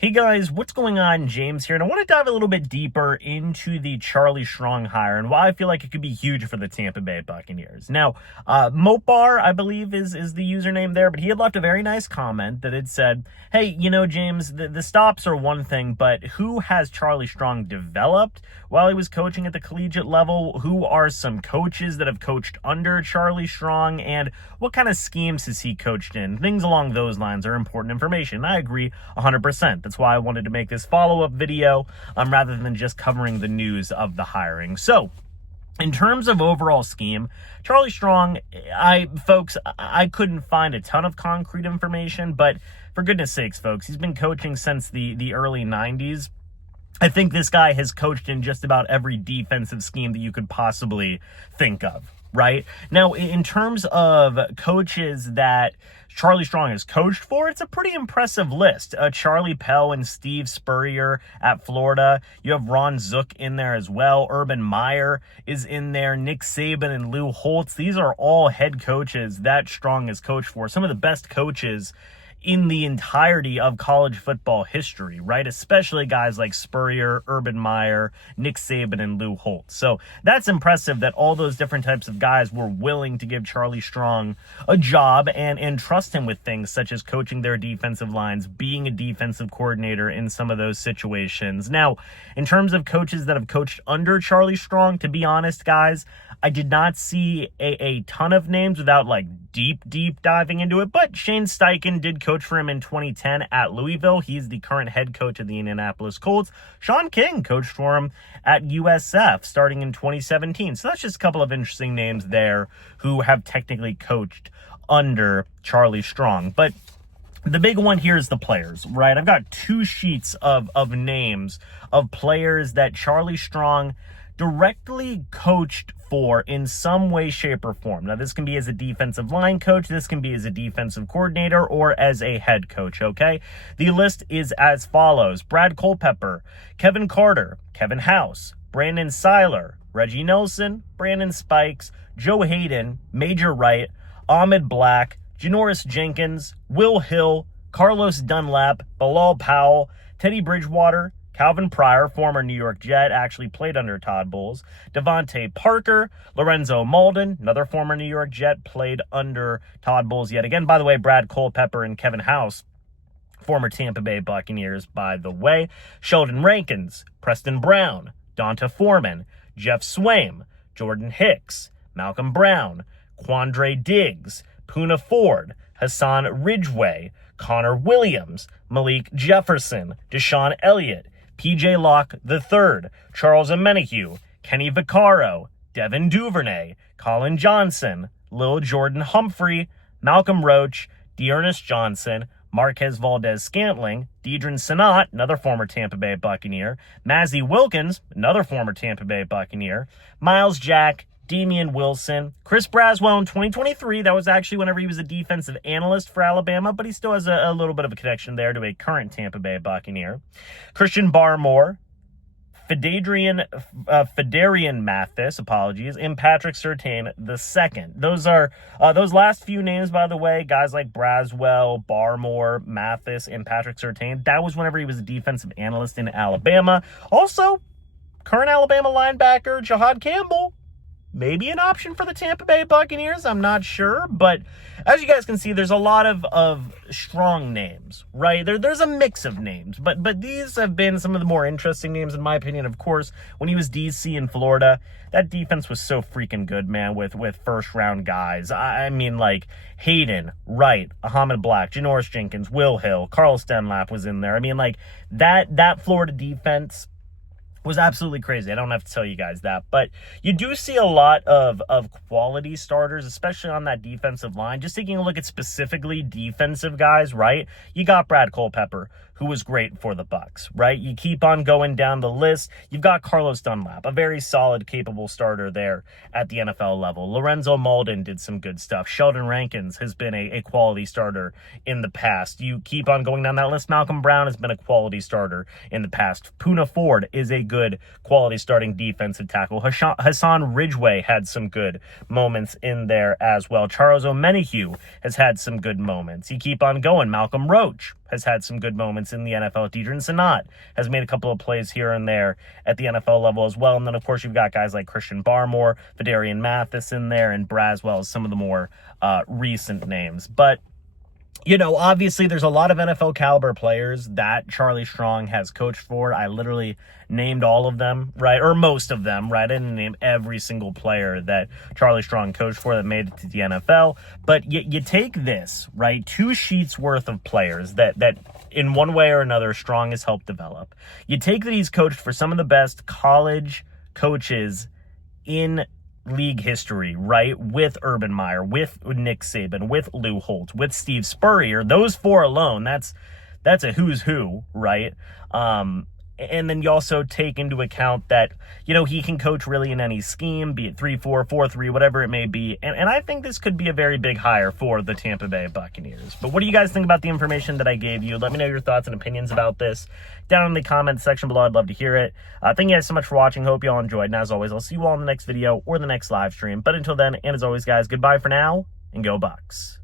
Hey guys, what's going on? James here, and I want to dive a little bit deeper into the Charlie Strong hire and why I feel like it could be huge for the Tampa Bay Buccaneers. Now, Mopar, I believe, is the username there, but he had left a very nice comment that had said, hey, James, the stops are one thing, but who has Charlie Strong developed while he was coaching at the collegiate level? Who are some coaches that have coached under Charlie Strong, and what kind of schemes has he coached in? Things along those lines are important information. I agree 100%. That's why I wanted to make this follow-up video rather than just covering the news of the hiring. So, in terms of overall scheme, Charlie Strong, I couldn't find a ton of concrete information, but for goodness sakes, folks, he's been coaching since the early 90s. I think this guy has coached in just about every defensive scheme that you could possibly think of, right? Now, in terms of coaches that Charlie Strong has coached for, it's a pretty impressive list. Charlie Pell and Steve Spurrier at Florida. You have Ron Zook in there as well. Urban Meyer is in there. Nick Saban and Lou Holtz. These are all head coaches that Strong has coached for. Some of the best coaches in the entirety of college football history, right? Especially guys like Spurrier, Urban Meyer, Nick Saban, and Lou Holtz. So that's impressive that all those different types of guys were willing to give Charlie Strong a job and trust him with things such as coaching their defensive lines, being a defensive coordinator in some of those situations. Now, in terms of coaches that have coached under Charlie Strong, to be honest, guys, I did not see a ton of names without deep diving into it, but Shane Steichen did coach for him in 2010 at Louisville. He's the current head coach of the Indianapolis Colts. Sean King coached for him at USF starting in 2017. So that's just a couple of interesting names there who have technically coached under Charlie Strong. But the big one here is the players, right? I've got two sheets of names of players that Charlie Strong directly coached for in some way, shape, or form. Now, this can be as a defensive line coach, this can be as a defensive coordinator, or as a head coach, okay? The list is as follows: Brad Culpepper, Kevin Carter, Kevin House, Brandon Seiler, Reggie Nelson, Brandon Spikes, Joe Hayden, Major Wright, Ahmed Black, Janoris Jenkins, Will Hill, Carlos Dunlap, Bilal Powell, Teddy Bridgewater, Calvin Pryor, former New York Jet, actually played under Todd Bowles. Devontae Parker, Lorenzo Malden, another former New York Jet, played under Todd Bowles yet again. By the way, Brad Culpepper and Kevin House, former Tampa Bay Buccaneers, by the way. Sheldon Rankins, Preston Brown, Donta Foreman, Jeff Swaim, Jordan Hicks, Malcolm Brown, Quandre Diggs, Poona Ford, Hassan Ridgeway, Connor Williams, Malik Jefferson, Deshaun Elliott, P.J. Locke III, Charles Omenihu, Kenny Vaccaro, Devin Duvernay, Colin Johnson, Lil Jordan Humphrey, Malcolm Roach, Dearness Johnson, Marquez Valdez-Scantling, Deidrin Senat, another former Tampa Bay Buccaneer, Mazzy Wilkins, another former Tampa Bay Buccaneer, Miles Jack, Damian Wilson, Chris Braswell in 2023. That was actually whenever he was a defensive analyst for Alabama, but he still has a little bit of a connection there to a current Tampa Bay Buccaneer. Christian Barmore, Fedarian Mathis, and Patrick Surtain II. Those are those last few names, by the way, guys like Braswell, Barmore, Mathis, and Patrick Surtain. That was whenever he was a defensive analyst in Alabama. Also, current Alabama linebacker Jahad Campbell, maybe an option for the Tampa Bay Buccaneers. I'm not sure. But as you guys can see, there's a lot of strong names, right? There's a mix of names. But these have been some of the more interesting names, in my opinion. Of course, when he was DC in Florida, that defense was so freaking good, man, with first-round guys. I mean, like Hayden, Wright, Ahmed Black, Janoris Jenkins, Will Hill, Carlos Dunlap was in there. I mean, like, that Florida defense was absolutely crazy. I don't have to tell you guys that. But you do see a lot of quality starters, especially on that defensive line. Just taking a look at specifically defensive guys, right? You got Brad Culpepper, who was great for the Bucs, right? You keep on going down the list. You've got Carlos Dunlap, a very solid, capable starter there at the NFL level. Lorenzo Malden did some good stuff. Sheldon Rankins has been a quality starter in the past. You keep on going down that list. Malcolm Brown has been a quality starter in the past. Poona Ford is a good quality starting defensive tackle. Hassan Ridgeway had some good moments in there as well. Charles Omenihu has had some good moments. You keep on going. Malcolm Roach has had some good moments in the NFL. Deidrin Sanat has made a couple of plays here and there at the NFL level as well. And then, of course, you've got guys like Christian Barmore, Vidarian Mathis in there, and Braswell as some of the more recent names. But you know, obviously there's a lot of NFL caliber players that Charlie Strong has coached for. I literally named all of them, right? Or most of them, right? I didn't name every single player that Charlie Strong coached for that made it to the NFL. But you take this, right? 2 sheets worth of players that in one way or another Strong has helped develop. You take that he's coached for some of the best college coaches in league history, right? With Urban Meyer, with Nick Saban, with Lou Holtz, with Steve Spurrier. Those 4 alone, that's a who's who, right? And then you also take into account that, you know, he can coach really in any scheme, be it 3-4, 4-3, whatever it may be. And I think this could be a very big hire for the Tampa Bay Buccaneers. But what do you guys think about the information that I gave you? Let me know your thoughts and opinions about this down in the comments section below. I'd love to hear it. Thank you guys so much for watching. Hope you all enjoyed. And as always, I'll see you all in the next video or the next live stream. But until then, and as always, guys, goodbye for now and go Bucs.